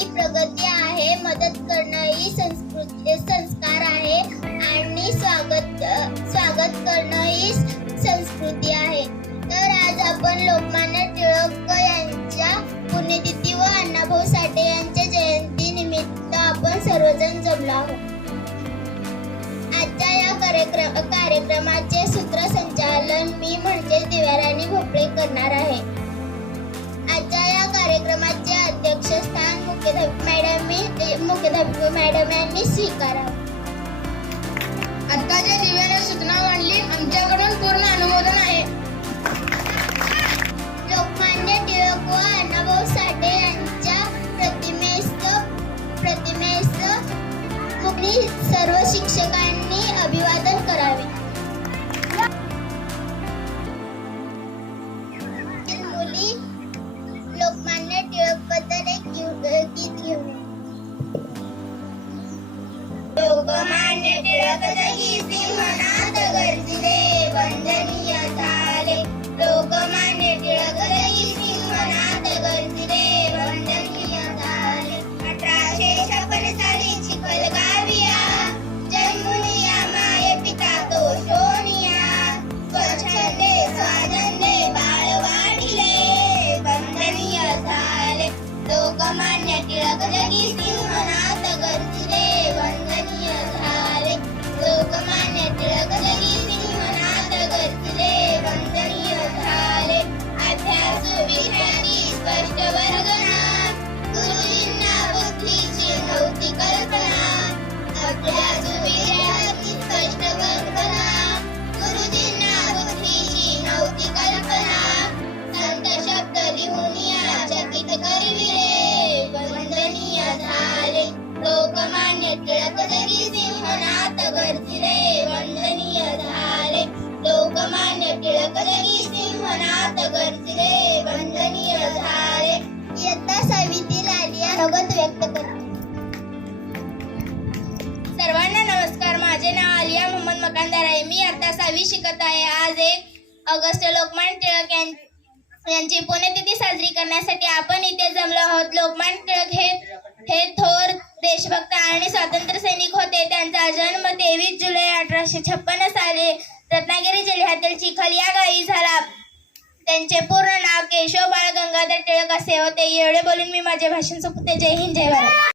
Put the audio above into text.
ही प्रगती आहे मदत करणं ही संस्कृती संस्कार आहे आणि स्वागत स्वागत करणं ही संस्कृती आहे. तर आज आपण लोकमान्य टिळक यांच्या पुण्यतिथी व अण्णाभाऊ साठे यांच्या जयंती निमित्त आपण सर्वजण जमलो आहोत. आजच्या या कार्यक्रम कार्यक्रमाचे सूत्रसंचालन मी म्हणजे दिव्याराणी भोपळे करणार आहे. आजच्या या कार्यक्रमाचे अध्यक्षस्थान मुख्याध्यापक मॅडम मुख्याध्यापक मॅडम यांनी स्वीकारावे. आत्ताच्या दिव्याने सूचना मांडली. आमच्या लोकमान्य टिळक जगी सिंहनाथ गर्जिले वंदनीय झाले लोकमान्य सिंहनाथ गर्जिले वंदनीय झाले अठराशे छप्पन साली चिखल जन्मुनिया माय पिता तो शोनिया स्वच्छंदे स्वानंदे वंदनीय झाले लोकमान्य टिळक जगी सिंहनाथ वंदनीय झाले. इयत्ता सहावीतील आलिया भगत व्यक्त करते सर्वांना नमस्कार. माझे नाव आलिया मोहम्मद मकानदार आहे. मी आता सहावी शिकत आहे. आज एक ऑगस्ट लोकमान्य टिळक यांची पुण्यतिथी साजरी करण्यासाठी आपण इथे जमलो आहोत. लोकमान्य टिळक हे हे थोर देशभक्त आणि स्वातंत्र्य सैनिक होते. त्यांचा जन्म तेवीस जुलै अठराशे छप्पन्न साली रत्नागिरी जिल्ह्यातील चिखल या गावी झाला. त्यांचे पूर्ण नाव केशव बाळ गंगाधर टिळक असे होते. एवढे बोलून मी माझे भाषण सोपते. जय हिंद जय भारत.